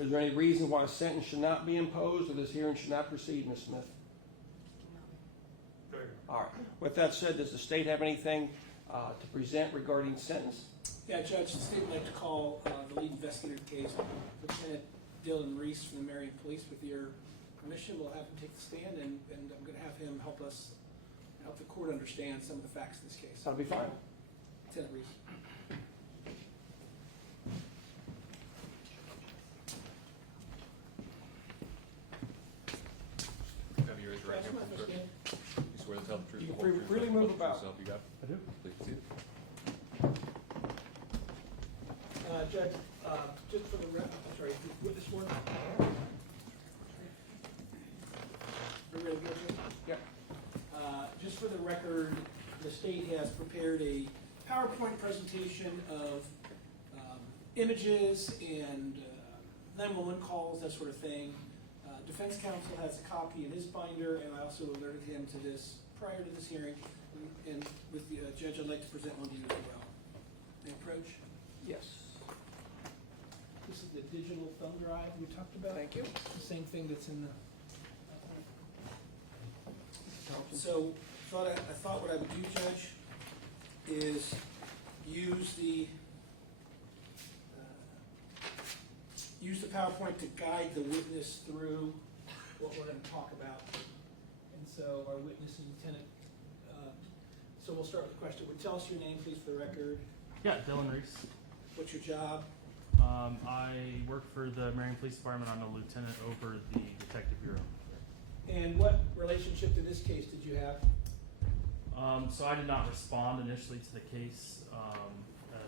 Is there any reason why a sentence should not be imposed or this hearing should not proceed, Ms. Smith? All right. With that said, does the state have anything to present regarding sentence? Yeah, Judge, the state would like to call the lead investigator of the case, Lieutenant Dylan Reese from the Marion Police. With your permission, we'll have him take the stand, and I'm going to have him help the court understand some of the facts of this case. That'll be fine. Lieutenant Reese. Have you raised your right hand, sir? You swear to tell the truth, You the can whole truth, freely nothing move but the about. truth, so help you God? I do. Please proceed. Judge, just for the record, sorry, witness one. We're ready to go, Judge? Yep. Just for the record, the state has prepared a PowerPoint presentation of images and 911 calls, that sort of thing. Defense counsel has a copy in his binder, and I also alerted him to this prior to this hearing. And with the judge, I'd like to present one to you as well. May I approach? Yes. This is the digital thumb drive we talked about. Thank you. The same thing that's in the. So I thought what I would do, Judge, is use the PowerPoint to guide the witness through what we're going to talk about. And so our witness is Lieutenant. So we'll start with the question. Would you tell us your name, please, for the record? Yeah, Dylan Reese. What's your job? I work for the Marion Police Department. I'm a lieutenant over the Detective Bureau. And what relationship to this case did you have? So I did not respond initially to the case.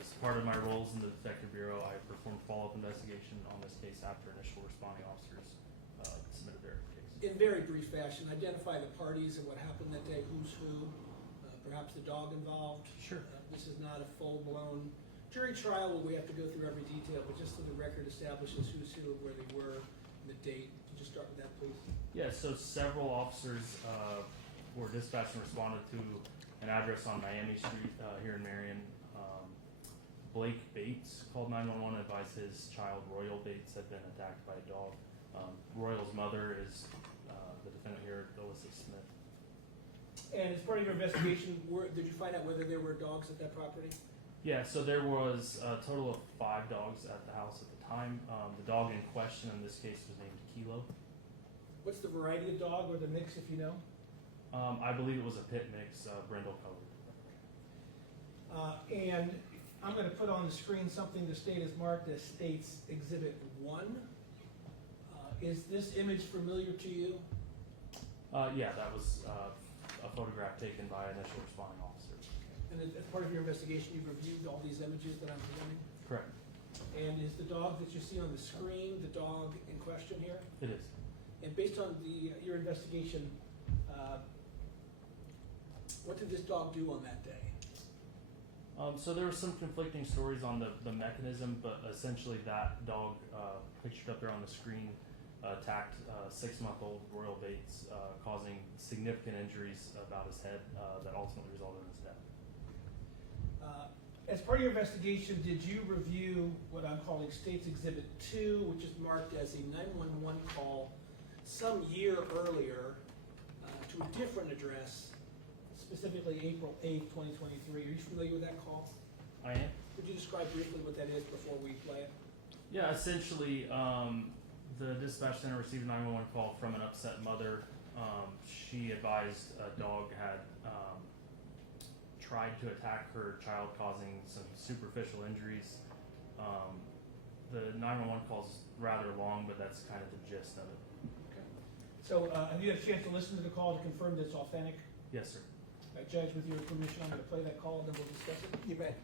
As part of my roles in the Detective Bureau, I performed follow-up investigation on this case after initial responding officers submitted their case. In very brief fashion, identify the parties and what happened that day, who's who, perhaps the dog involved. Sure. This is not a full-blown jury trial where we have to go through every detail, but just so the record establishes who's who, where they were, and the date. Could you start with that, please? Yeah, so several officers were dispatched and responded to an address on Miami Street here in Marion. Blake Bates called 911 and advised his child, Royal Bates, had been attacked by a dog. Royal's mother is the defendant here, Alyssa Smith. And as part of your investigation, did you find out whether there were dogs at that property? Yeah, so there was a total of 5 dogs at the house at the time. The dog in question in this case was named Kilo. What's the variety of dog or the mix, if you know? I believe it was a pit mix, brindle colored. And I'm going to put on the screen something the state has marked as State's Exhibit 1. Is this image familiar to you? Yeah, that was a photograph taken by an initial responding officer. And as part of your investigation, you've reviewed all these images that I'm presenting? Correct. And is the dog that you see on the screen the dog in question here? It is. And based on your investigation, what did this dog do on that day? So there were some conflicting stories on the mechanism, but essentially that dog pictured up there on the screen attacked 6-month-old Royal Bates, causing significant injuries about his head that ultimately resulted in his death. As part of your investigation, did you review what I'm calling State's Exhibit 2, which is marked as a 911 call some year earlier to a different address, specifically April 8th, 2023. Are you familiar with that call? I am. Could you describe briefly what that is before we play it? Yeah, essentially, the dispatch center received a 911 call from an upset mother. She advised a dog had tried to attack her child, causing some superficial injuries. The 911 call is rather long, but that's kind of the gist of it. Okay. So have you had a chance to listen to the call to confirm that it's authentic? Yes, sir. Judge, with your permission, I'm going to play that call, and then we'll discuss it. You bet.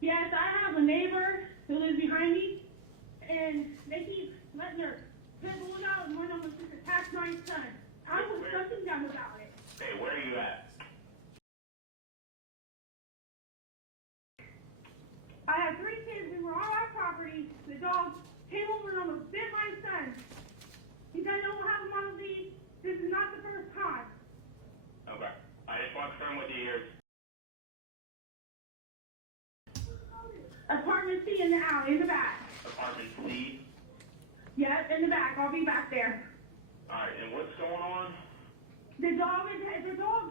Yes, I have a neighbor who lives behind me, and they keep letting their Pitbull out and one of them just attacked my son. I will do something done about it. Hey, where are you at? I have 3 kids who were on our property. The dog came over and almost bit my son. He doesn't know what happened on the lead. This is not the first time. Okay. I just want to confirm with you here. Apartment C in the alley, in the back. Apartment C. Yep, in the back. I'll be back there. Alright, and what's going on? The dog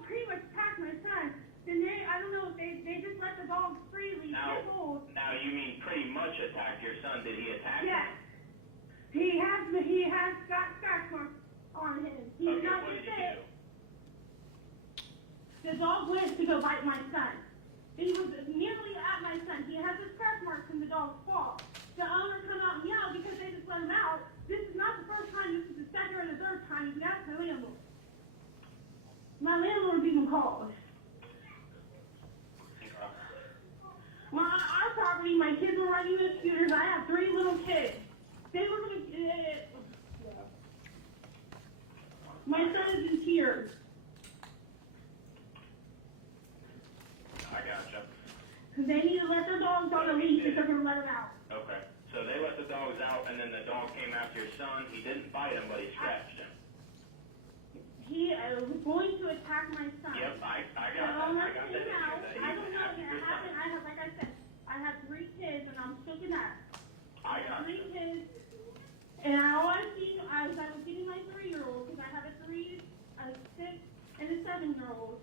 pretty much attacked my son. And I don't know if they just let the dog freely. Now, Pitbull. now you mean pretty much attacked your son. Did he attack you? Yes. He has got scratch marks on him. He's Okay, not what just did you sick. do? The dog went to go bite my son. He was nearly at my son. He has a scratch mark from the dog's paw. The owner come out and yell because they just let him out. This is not the first time. This is the second or the third time he's asked my landlord. My landlord's even called. Well, on our property, my kids were riding the scooters. I have 3 little kids. They were gonna. My son is in tears. I gotcha. They need to let their dogs on the leash if they're gonna let them out. Okay. So they let the dogs out, and then the dog came after your son. He didn't bite him, but he scratched him. He was going to attack my son. Yep, I So got that. I'm I letting got you that. know. That he I don't was know. after It your son. happened. I have, like I said, I have 3 kids, and I'm shooken up. I have got 3 you. kids, and I was feeding my 3-year-old because I have a 3, a 6, and a 7-year-old.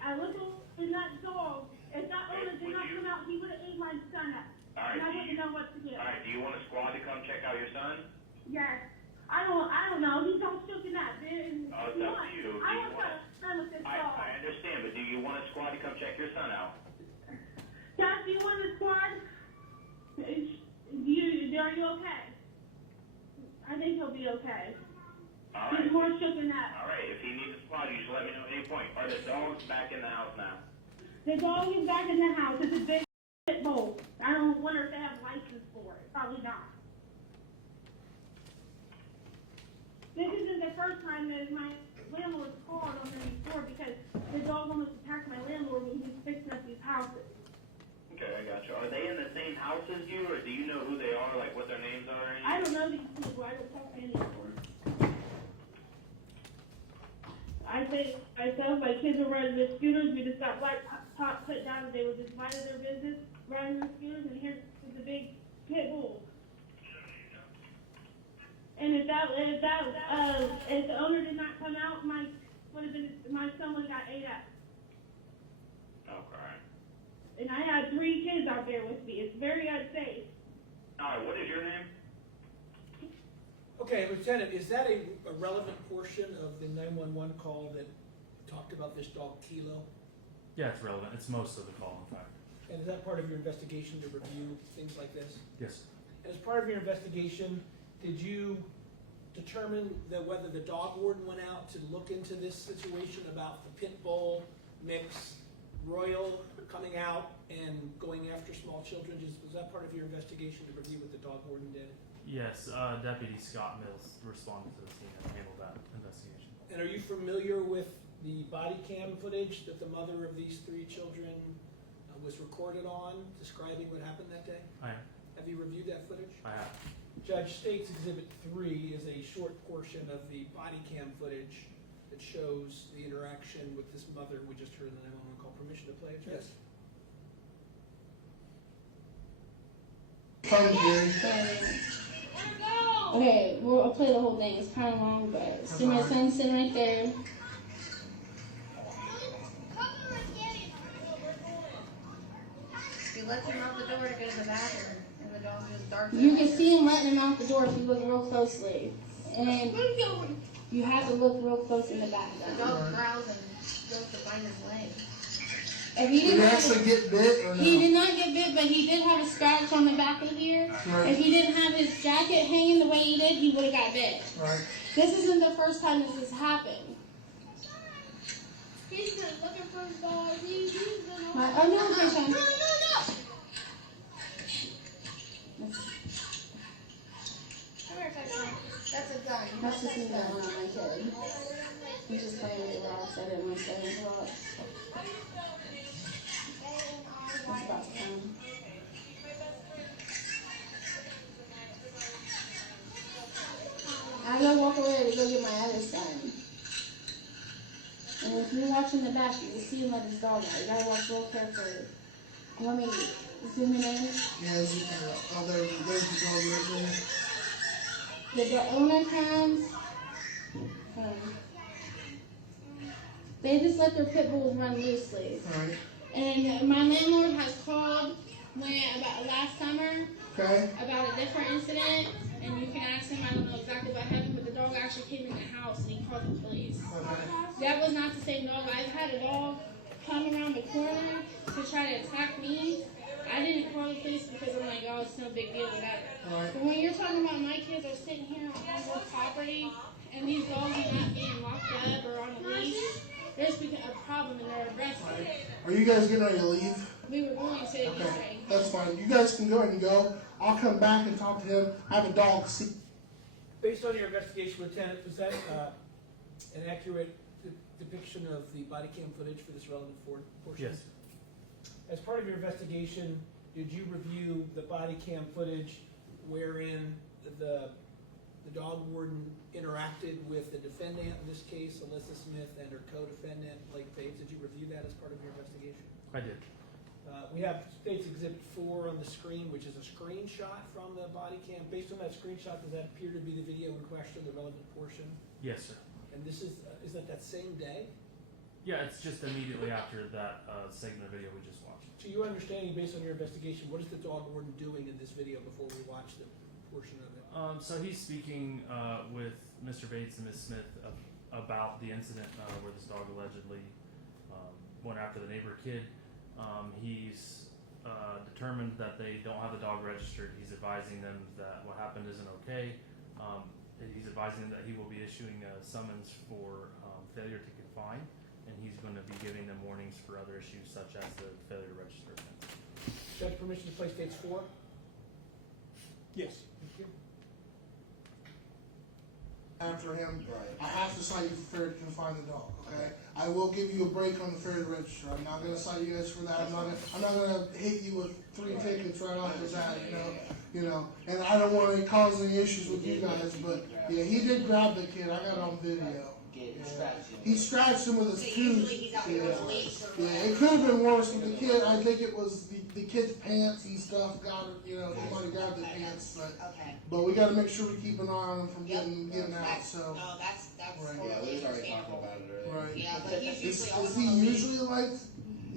I looked in that dog. If that owner did not come out, he would have ate my son up. All right. And I wouldn't know what to do. All right. Do you want a squad to come check out your son? Yes. I don't know. He's all shooken up. Oh, it's up to you. I Do you want want- to spend with this dog. I understand, but do you want a squad to come check your son out? Josh, do you want the squad? Are you okay? I think he'll be okay. All right. He's more shooken up. All right. If he needs a squad, you should let me know at any point. Are the dogs back in the house now? The dog is back in the house. It's a big Pitbull. I don't wonder if they have license for it. Probably not. This isn't the first time that my landlord called on them before because the dog almost attacked my landlord when he was fixing up these houses. Okay, I got you. Are they in the same house as you, or do you know who they are, like what their names are? Or anything? I don't know these people. I don't talk to any of them. I say myself, my kids were riding the scooters. We just got black top put down. They were just minding their business, riding the scooters, and here's the big pit bull. And if the owner did not come out, my son would have got ate up. Okay. And I had 3 kids out there with me. It's very unsafe. All right. What is your name? Okay, Lieutenant, is that a relevant portion of the 911 call that talked about this dog Kilo? Yeah, it's relevant. It's most of the call, in fact. And is that part of your investigation to review things like this? Yes. And as part of your investigation, did you determine that whether the dog warden went out to look into this situation about the Pitbull mix, Royal coming out and going after small children? Was that part of your investigation to review what the dog warden did? Yes, Deputy Scott Mills responded to the scene and handled that investigation. And are you familiar with the body cam footage that the mother of these 3 children was recorded on, describing what happened that day? I am. Have you reviewed that footage? I have. Judge State's Exhibit 3 is a short portion of the body cam footage that shows the interaction with this mother we just heard in the 911 call. Permission to play it, Judge? Okay, I'll play the whole thing. It's kind of long, but see my son sitting right there. You let him out the door to go to the bathroom, and the dog just darts. You can see him letting him out the door if you look real closely. And you have to look real close in the back. The dog growls and goes to find his leg. If he Did he didn't actually get bit or no? He did not get bit, but he did have a scratch on the back of here. Right. If he didn't have his jacket hanging the way he did, he would have got bit. Right. This isn't the first time this has happened. He's been looking for his dog. He's been oh no, Christian. No. That's a gun. That's just me going on my kid. He's just playing with the rocks. I didn't want to play with the rocks. It's about to come. I gotta walk away to go get my other son. And if you watch in the back, you can see him let his dog out. You gotta watch real carefully. Let me zooming in. Yeah, there's the dog right The owner comes. They just let their pit bulls run loosely. there. Alright. And my landlord has called about last summer Okay. about a different incident, and you can ask him. I don't know exactly what happened, but the dog actually came in the house and he called the police. Okay. That was not the same dog. I've had a dog come around the corner to try to attack me. I didn't call the police because I'm like, oh, it's no big deal, whatever. Alright. But when you're talking about my kids are sitting here on our property, and these dogs are not being locked up or on a leash, there's a problem and they're aggressive. Are you guys getting ready to leave? We were going to Okay. yesterday. That's fine. You guys can go ahead and go. I'll come back and talk to him. I have a dog. Based on your investigation, Lieutenant, was that an accurate depiction of the body cam footage for this relevant portion? Yes. As part of your investigation, did you review the body cam footage wherein the dog warden interacted with the defendant, in this case, Alyssa Smith, and her co-defendant, Blake Bates? Did you review that as part of your investigation? I did. We have State's Exhibit 4 on the screen, which is a screenshot from the body cam. Based on that screenshot, does that appear to be the video in question, the relevant portion? Yes, sir. And this is that same day? Yeah, it's just immediately after that segment of video we just watched. To your understanding, based on your investigation, what is the dog warden doing in this video before we watch the portion of it? So he's speaking with Mr. Bates and Ms. Smith about the incident where this dog allegedly went after the neighbor kid. He's determined that they don't have the dog registered. He's advising them that what happened isn't okay. He's advising them that he will be issuing a summons for failure to confine, and he's going to be giving them warnings for other issues such as the failure to register offense. Judge, permission to play States 4? Yes. Thank you. After him, Right. I have to cite you for failure to confine the dog. Okay. I will give you a break on the failure to register. I'm not going to cite you guys for that. I'm not going to hit you with 3 tickets right off the bat. You know. And I don't want to cause any issues with you guys. But yeah, he did grab the kid. I got it on video. He scratched him with his tooth. Yeah, it could have been worse with the kid. I think it was the kid's pants and stuff got it. Somebody grabbed the pants, but we got to make sure we keep an eye on him from getting out. So No, that's Right. totally Yeah, we was already talking understandable. about it earlier. right. Yeah, but he's Is usually also he on the leash. usually like?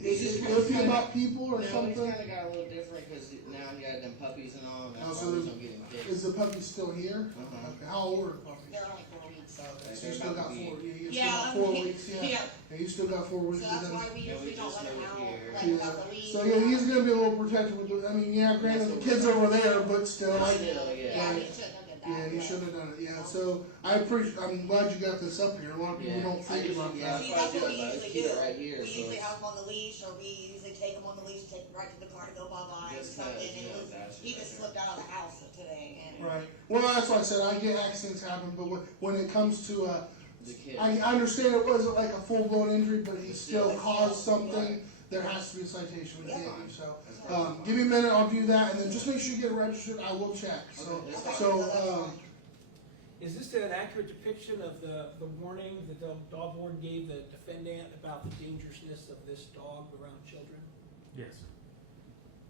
He's Is just it kinda- iffy about people or No, he's something? kind of got a little different because now he got them puppies and all, and that's Oh, so why he's there's- gonna get him kicked. Is the puppy still here? Uh-huh. Okay. How old are the puppies? They're only 4 weeks. Okay, so you still got 4. You still Yeah, got 4 weeks. Yeah. yeah. Yeah, you still got 4 So weeks. that's with why them. we Yeah, we usually don't just let him moved out, here. let him out the leash. So yeah, he's gonna be a little protective with the. I mean, yeah, granted the kid's over there, but still, But like, still, yeah. Yeah, Right. he shouldn't have done that. yeah, he should have done it. Yeah. So I'm glad you got this up here. A lot of people Yeah. don't think about Yeah, that. See, that's what we I usually keep do. it right here, We so usually it's- have him on the leash, or we usually take him on the leash, take him right to the car to go bye-bye or Just something. kinda, And you know, it was, that's he right just there. slipped out of the house today, and Right. Well, that's why I said I get accidents happen, but when it comes to The kid. I understand it wasn't like a full blown injury, but he still Yeah. caused something. Right. There has to be a citation. We Yeah. can't do so. That's fine. Give me a minute. I'll do that, and then just make sure you get registered. I will check. So Okay, that's fine. so. Is this an accurate depiction of the warning that the dog warden gave the defendant about the dangerousness of this dog around children? Yes, sir.